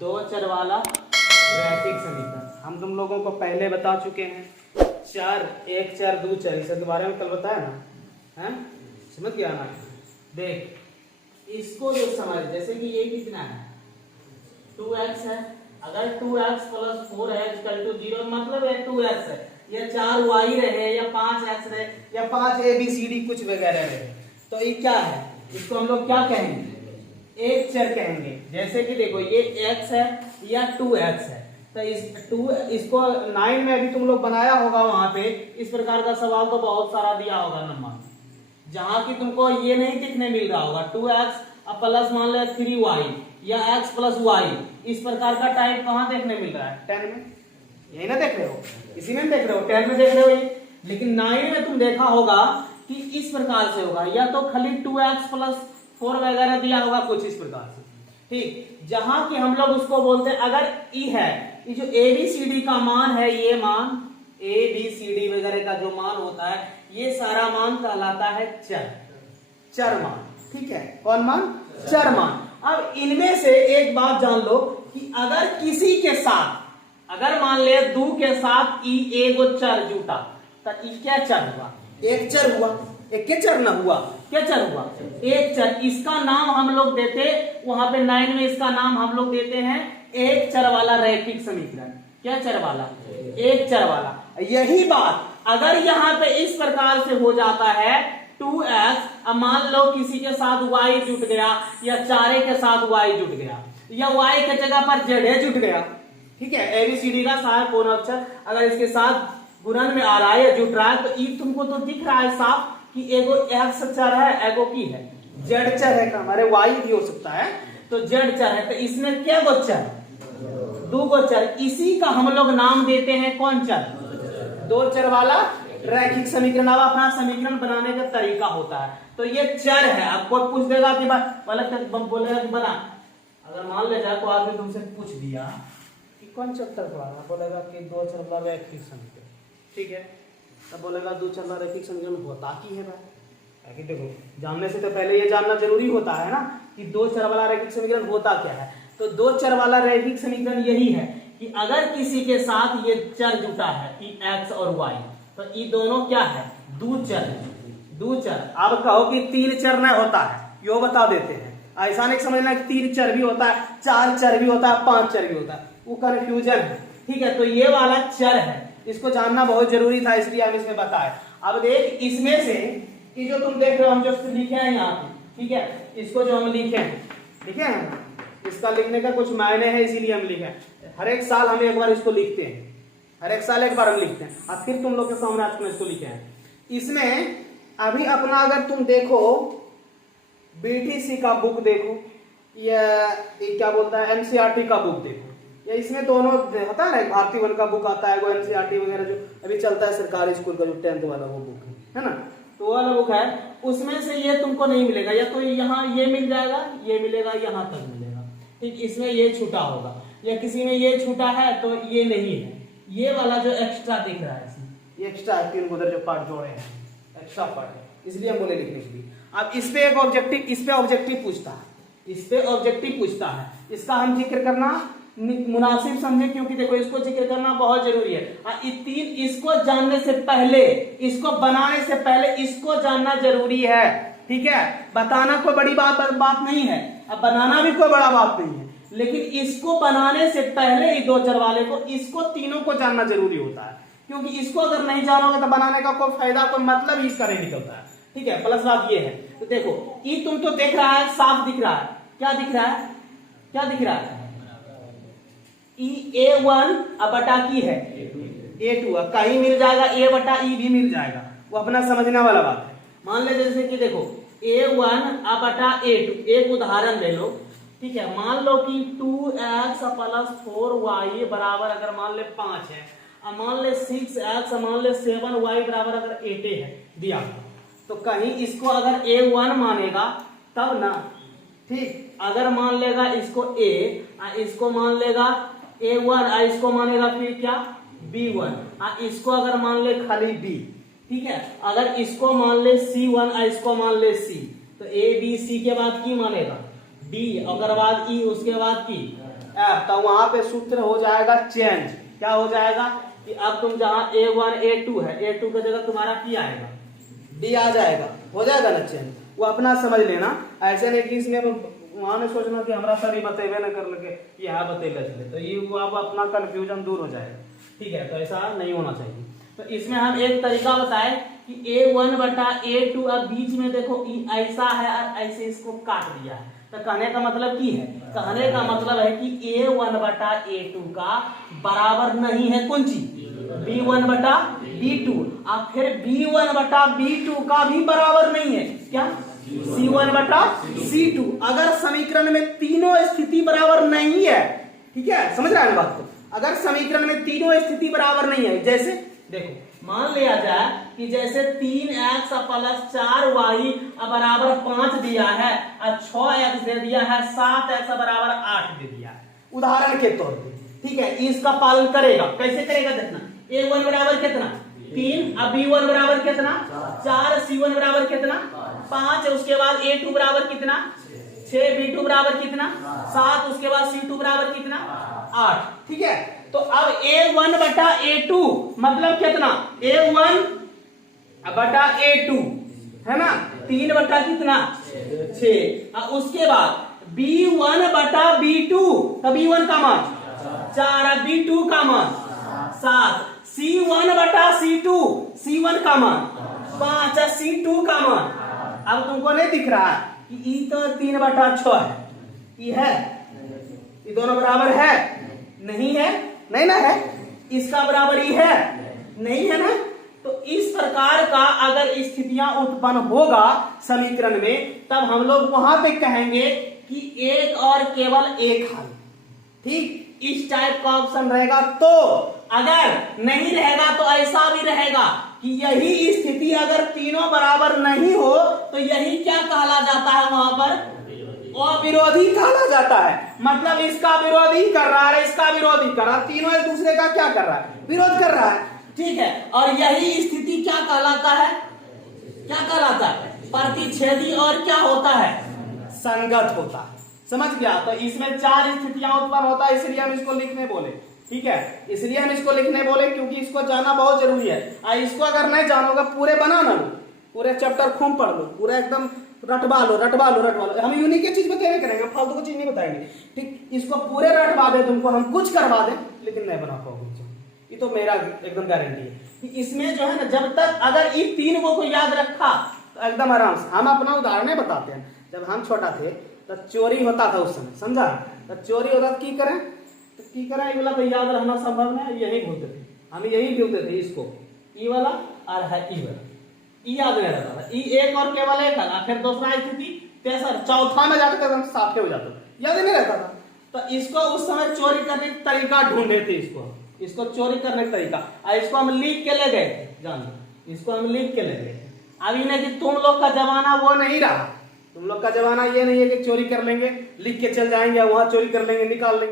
दो चर वाला रैखिक समीकरण हम तुम लोगों को पहले बता चुके हैं। चर, एक चर, दो चर, इसके बारे में कल बताया ना, है समझ गया ना। देख इसको जो समझ, जैसे कि ये कितना है 2x है, अगर 2x + 4 = 0 मतलब है 2x है, या 4y रहे या 5x रहे या 5 ABCD कुछ वगैरह रहे, तो ये क्या है, इसको हम लोग क्या कहेंगे, एक चर कहेंगे। जैसे कि देखो ये x है या 2x है, तो इसको 9 में अभी तुम लोग बनाया होगा, वहां पे इस प्रकार का सवाल तो बहुत सारा दिया होगा नंबर, जहां की तुमको ये नहीं दिखने मिल रहा होगा 2x प्लस मान लो 3y या x + y, इस प्रकार का टाइप कहाँ देखने मिल रहा है 10 में, यही ना देख रहे हो, इसी में देख रहे हो, 10 में देख रहे हो ये। लेकिन 9 में तुम देखा होगा कि इस प्रकार से होगा, या तो खाली 2x + 4 वगैरह दिया होगा कुछ इस प्रकार से, ठीक। जहां कि हम लोग उसको बोलते हैं, अगर ई है, ये जो ABCD का मान है, ये मान ABCD वगैरह का जो मान होता है, ये सारा मान कहलाता है चर मान, ठीक है। कौन मान, चर मान। अब इनमें से एक बात जान लो कि अगर किसी के साथ, अगर मान ले 2 के साथ ई एगो चर जुटा, तो ई क्या चर हुआ, एक चर हुआ, एक के चर ना हुआ, क्या चर हुआ, एक चर। इसका नाम हम लोग देते, वहां पे 9 में इसका नाम हम लोग देते हैं एक चर वाला रैखिक समीकरण। क्या चर वाला, एक चर वाला। यही बात अगर यहाँ पे इस प्रकार से हो जाता है 2x, अब मान लो किसी के साथ y जुट गया, या 4 के साथ y जुट गया, या y के जगह पर z जुट गया, ठीक है। ABCD का सहायक कोई अक्षर अगर इसके साथ गुणन में आ रहा है या जुट रहा है, तो ई तुमको तो दिख रहा है साफ कि एगो x चर है, एगो की है z चर है, हमारे y भी हो सकता है, तो z चर है। तो इसमें क्या गो चर, 2 गो चर, इसी का हम लोग नाम देते हैं कौन चर, दो चर वाला रैखिक समीकरण। अब अपना समीकरण बनाने का तरीका होता है, तो ये चर है। अब कोई पूछ देगा कि बोलेगा कि बना, अगर मान ले जाए कोई आदमी तुमसे पूछ दिया कि कौन चैप्टर पढ़ाना, बोलेगा कि दो चर वाला रैखिक समीकरण, ठीक है। तब बोलेगा दो चर वाला रैखिक समीकरण होता की है भाई, कि देखो जानने से तो पहले ये जानना जरूरी होता है ना कि दो चर वाला रैखिक समीकरण होता क्या है। तो दो चर वाला रैखिक समीकरण यही है कि अगर किसी के साथ ये चर जुटा है कि x और y, तो ये दोनों क्या है, दो चर। अब कहो कि 3 चर नहीं होता है, यो बता देते हैं, ऐसा नहीं समझना कि 3 चर भी होता है, 4 चर भी होता है, 5 चर भी होता है, वो कंफ्यूजन है, ठीक है। तो ये वाला चर है, इसको जानना बहुत जरूरी था, इसलिए हम इसमें बताए। अब देख इसमें से कि जो तुम देख रहे हो, हम जो लिखे हैं यहाँ पे, ठीक है, इसको जो हम लिखे हैं, ठीक है, इसका लिखने का कुछ मायने है, इसीलिए हम लिखे हैं। हर एक साल हम एक बार इसको लिखते हैं, हर एक साल एक बार हम लिखते हैं, और फिर तुम लोग के सामने आज इसको लिखे हैं। इसमें अभी अपना अगर तुम देखो BTC का बुक देखो, या क्या बोलता है NCERT का बुक देखो, या इसमें दोनों होता है ना, भारतीय वन का बुक आता है, वो NCERT वगैरह जो अभी चलता है सरकारी स्कूल का, जो 10th वाला वो बुक है ना, तो वो वाला बुक है, उसमें से ये तुमको नहीं मिलेगा, या तो यहाँ ये मिल जाएगा, ये मिलेगा, यहाँ तक मिलेगा, ठीक। इसमें ये छूटा होगा, या किसी में ये छूटा है तो ये नहीं है, ये वाला जो एक्स्ट्रा दिख रहा है, इसमें ये एक्स्ट्रा है, 3 उधर जो पार्ट जोड़े हैं, एक्स्ट्रा पार्ट है, इसलिए हम बोले लिखने के लिए। अब इस पे एक ऑब्जेक्टिव, इस पे ऑब्जेक्टिव पूछता है, इस पे ऑब्जेक्टिव पूछता है, इसका हम जिक्र करना मुनासिब समझे, क्योंकि देखो इसको जिक्र करना बहुत जरूरी है। इसको जानने से पहले, इसको बनाने से पहले इसको जानना जरूरी है, ठीक है। बताना कोई बड़ी बात नहीं है, अब बनाना भी कोई बड़ा बात नहीं है, लेकिन इसको बनाने से पहले दो चर वाले को, इसको तीनों को जानना जरूरी होता है, क्योंकि इसको अगर नहीं जानोगे तो बनाने का कोई फायदा, कोई मतलब ही इसका नहीं निकलता है, ठीक है। प्लस बात ये है, तो देखो ई तुम तो देख रहा है, साफ दिख रहा है, क्या दिख रहा है, क्या दिख रहा है, A1 बटा की है A2, कहीं मिल जाएगा A बटा E भी मिल जाएगा, वो अपना समझने वाला बात है। मान ले जैसे कि देखो A1 बटा A2, एक उदाहरण ले लो, ठीक है। मान लो कि 2x + 4y बराबर अगर मान ले 5 है, अब मान ले 6x, मान ले 7y बराबर अगर 8 है दिया, तो कहीं इसको अगर A1 मानेगा तब ना, ठीक। अगर मान लेगा इसको A, इसको मान लेगा A1, इसको मानेगा फिर क्या B1, इसको अगर मान ले खाली B, ठीक है। अगर इसको मान ले C1, इसको मान ले C, तो A B C के बाद की मानेगा D, अगर बाद E, उसके बाद की F, तो वहां पे सूत्र हो जाएगा चेंज। क्या हो जाएगा कि अब तुम जहां A1 A2 है, A2 की जगह तुम्हारा P आएगा, D आ जाएगा, हो जाएगा ना चेंज। वो अपना समझ लेना, ऐसे नहीं कि इसमें वहां ने सोचना कि हमारा सर ही बतेबे न कर लगे, यहाँ बतेगा चले, तो ये वो अब अपना कंफ्यूजन दूर हो जाएगा। ठीक है, तो ऐसा नहीं होना चाहिए। तो इसमें हम एक तरीका बताए कि A1 बटा A2, अब बीच में देखो ऐसा है और ऐसे इसको काट दिया है, तो कहने का मतलब की है, कहने का मतलब है कि A1 बटा A2 का बराबर नहीं है कौन चीज, B1 बटा B2, और फिर B1 बटा B2 का भी बराबर नहीं है क्या, C1 बटा C2। अगर समीकरण में तीनों स्थिति बराबर नहीं है, ठीक है, समझ रहे हैं बात को, अगर समीकरण में तीनों स्थिति बराबर नहीं है, जैसे देखो मान लिया जाए कि जैसे 3x प्लस 4y बराबर 5 दिया है और 6x दे दिया है, 7x बराबर 8 दे दिया है, उदाहरण के तौर पे, ठीक है, इसका पालन करेगा। कैसे करेगा देखना, A1 बराबर कितना 3, अब B1 बराबर कितना 4, C1 बराबर कितना 5, उसके बाद A2 बराबर कितना 6, B2 बराबर कितना 7, उसके बाद C2 बराबर कितना 8। ठीक है, तो अब A1 बटा A2 मतलब कितना, A1 बटा A2 है ना, 3 बटा कितना 6, और उसके बाद B1 बटा B2, तो B1 का मान 4, B2 का मान 7, C1 बटा C2, C1 का मान 5, C2 का मान, अब तुमको नहीं दिख रहा है कि ई तो 3 बटा 6 है, ये है, ये दोनों बराबर है, नहीं है, नहीं ना है, इसका बराबर ही है, नहीं है ना। तो इस प्रकार का अगर स्थितियां उत्पन्न होगा समीकरण में, तब हम लोग वहां पे कहेंगे कि एक और केवल एक हल, ठीक, इस टाइप का ऑप्शन रहेगा। तो अगर नहीं रहेगा तो ऐसा भी रहेगा कि यही स्थिति अगर तीनों बराबर नहीं हो तो यही क्या कहला जाता है, वहां पर अविरोधी कहला जाता है। मतलब इसका विरोधी कर रहा है, इसका विरोधी कर रहा है, तीनों एक दूसरे का क्या कर रहा है, विरोध कर रहा है। ठीक है, और यही स्थिति क्या कहलाता है, क्या कहलाता है, प्रतिच्छेदी और क्या होता है, संगत होता है। समझ गया, तो इसमें 4 स्थितियां उत्पन्न होता है, इसलिए हम इसको लिखने बोले। ठीक है, इसलिए हम इसको लिखने बोले क्योंकि इसको जाना बहुत जरूरी है। इसको अगर नहीं जानोगे पूरे बना ना लो, पूरे चैप्टर खूब पढ़ लो, पूरा एकदम रटवा लो रटवा लो रटवा लो। हम यूनिक की चीज बताएंगे करेंगे, फालतू को चीज नहीं बताएंगे। ठीक, इसको पूरे रटवा दे तुमको, हम कुछ करवा दे लेकिन नहीं बना पाओगे, ये तो मेरा एकदम गारंटी है कि इसमें जो है ना, जब तक अगर ये 3 को याद रखा तो एकदम आराम से। हम अपना उदाहरण बताते हैं, जब हम छोटा थे तो चोरी होता था उस समय, समझा, तो चोरी होता की करें, तो की करें, ये वाला तो याद रहना संभव नहीं, यही भूलते थे हम, यही भूलते थे इसको, ई वाला और है ई वाला, ई याद नहीं रहता था, ई एक और केवल एक था, फिर दूसरा स्थिति, तेसर, चौथा में जाकर एकदम साफ हो जाता, याद नहीं रहता था। तो इसको उस समय चोरी करने का तरीका ढूंढे थे, इसको चोरी करने का तरीका, और इसको हम लिख के ले गए, जान, इसको हम लिख के ले गए। अभी नहीं कि तुम लोग का जमाना वो नहीं रहा, तुम लोग का जमाना ये नहीं है कि चोरी कर लेंगे लिख के चल जाएंगे, वहां चोरी कर लेंगे निकाल लेंगे।